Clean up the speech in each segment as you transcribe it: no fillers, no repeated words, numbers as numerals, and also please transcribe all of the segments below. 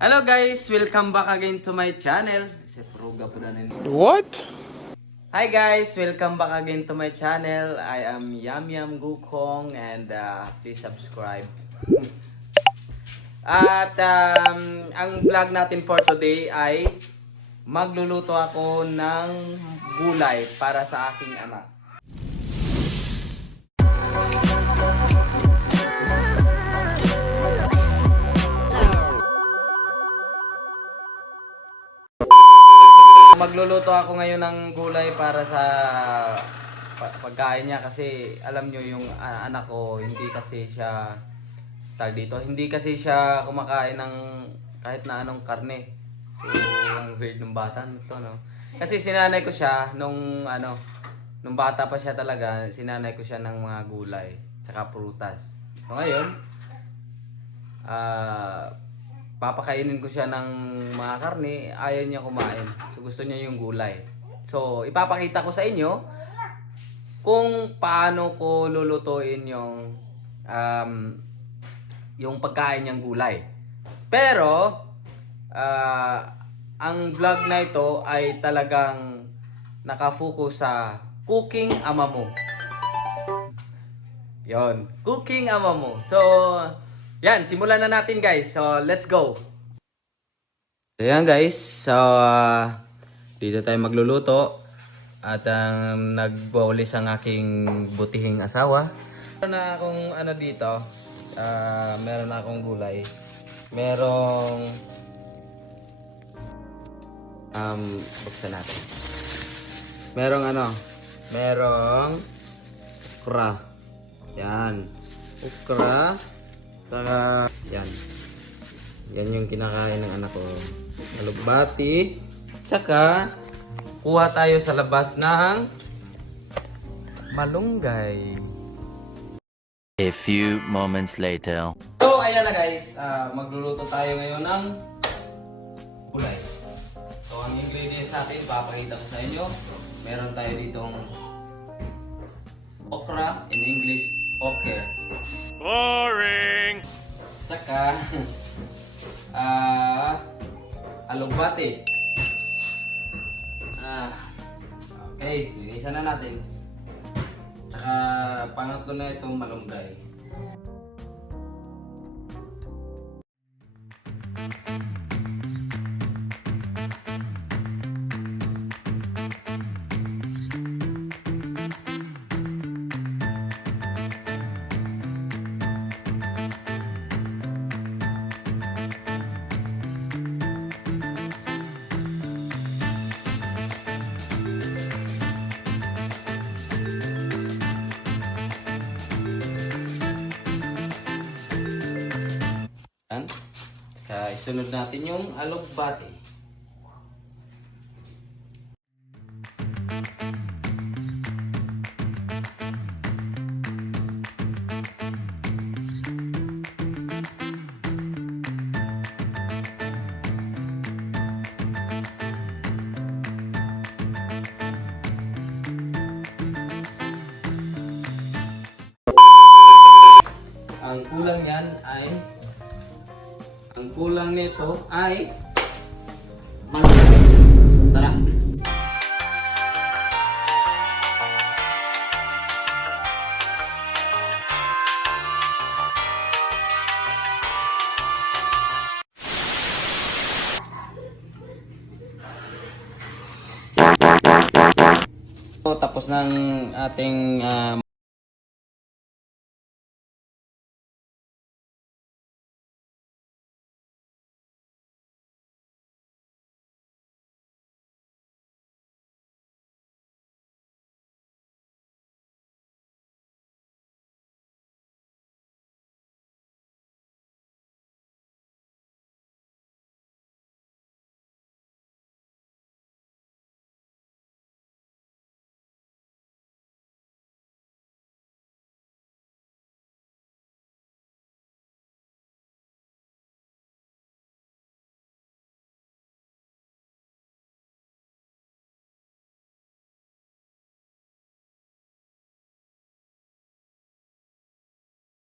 Hello guys, welcome back again to my channel. What? Hi guys, welcome back again to my channel. I am Yam Yam Gukong and please subscribe. At ang vlog natin for today ay magluluto ako ng gulay para sa aking anak. Magluluto ako ngayon ng gulay para sa pagkain niya kasi alam nyo yung anak ko hindi kasi siya hindi kasi siya kumakain ng kahit na anong karne. So ang weird ng bata nito, no? Kasi sinanay ko siya nung bata pa siya talaga, sinanay ko siya ng mga gulay tsaka prutas. So ngayon, papakainin ko siya ng mga karne, ayaw niya kumain. So gusto niya yung gulay. So ipapakita ko sa inyo kung paano ko lulutuin yung pagkain niyang gulay. Pero ang vlog na ito ay talagang nakafocus sa cooking ama mo. Yon, cooking ama mo. So yan, simulan na natin guys. So, let's go. So, yan guys. So, dito tayo magluluto. At nagwawalis ang aking butihing asawa. Meron na akong dito. Meron na akong gulay. Merong buksan natin. Merong okra. Yan. Okra. Saka, yan. Yan yung kinakain ng anak ko. Alugbati. Tsaka, kuha tayo sa labas ng malunggay. A few moments later. So, ayan na guys. Magluluto tayo ngayon ng gulay. So, ang ingredients natin, papakita ko sa inyo. Meron tayo ditong okra, in English, okra. Boring! Tsaka, alugbati. Okay, linisan na natin. Tsaka, pangatlo na itong malunggay. Tsaka isunod natin yung alugbati. Ang kulang yan ay ang kulang nito ay malunggay. So, tara. So, tapos ng ating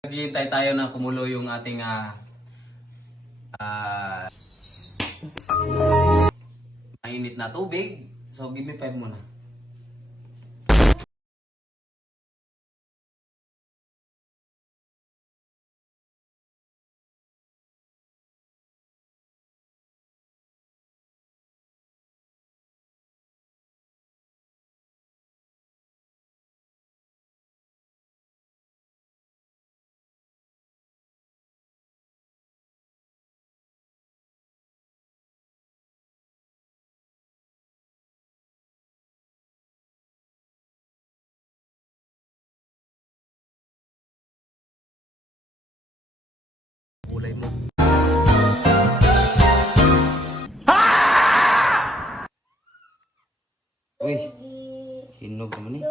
naghihintay tayo na kumulo yung ating Mainit na tubig. So, give me 5 muna. Gulay mo. Uy, hinog naman eh.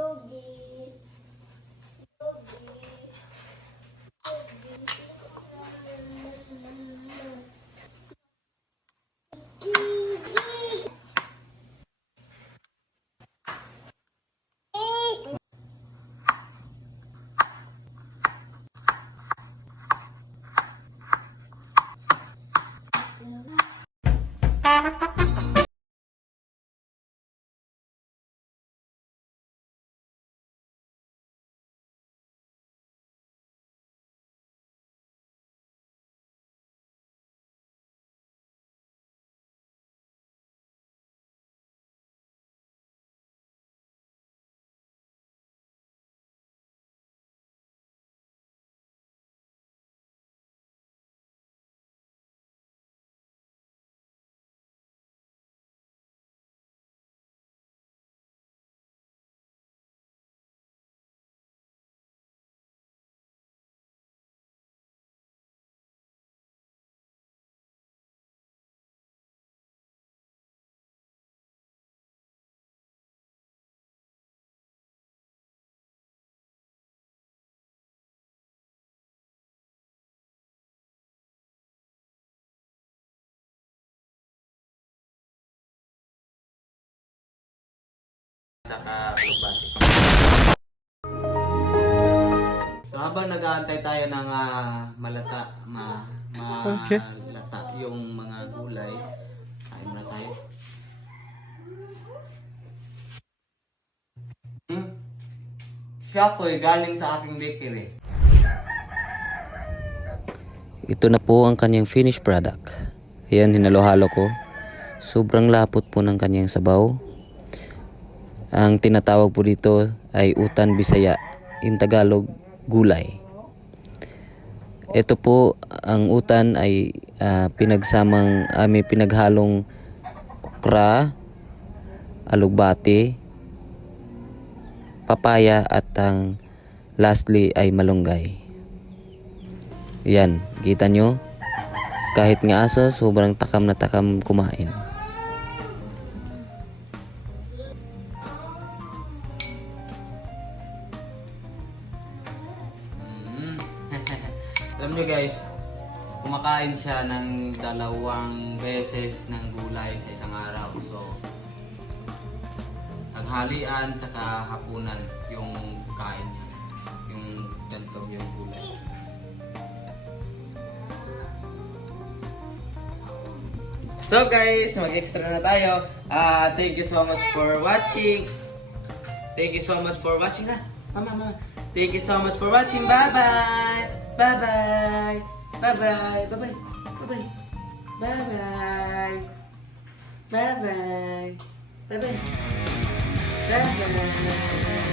Kaka-lubati. So habang nag-aantay tayo ng malata, malata yung mga gulay, kain muna tayo. Siya po'y galing sa aking bakery. Ito na po ang kanyang finished product. Ayan, hinalo-halo ko. Sobrang lapot po ng kanyang sabaw. Ang tinatawag po dito ay utan Bisaya, in Tagalog, gulay. Ito po, ang utan ay may pinaghalong okra, alugbati, papaya at ang lastly ay malunggay. Yan, kita nyo? Kahit nga aso, sobrang takam na takam kumain. Alam nyo guys, kumakain siya ng 2 beses ng gulay sa isang araw. So, tanghalian tsaka hapunan yung kain niya. Yung ganito, yung gulay. So guys, mag-extra na tayo. Thank you so much for watching. Thank you so much for watching na. Mama. Thank you so much for watching. Bye-bye. Bye-bye. Bye-bye. Bye-bye. Bye-bye. Bye-bye. Bye-bye. Bye-bye. Bye-bye.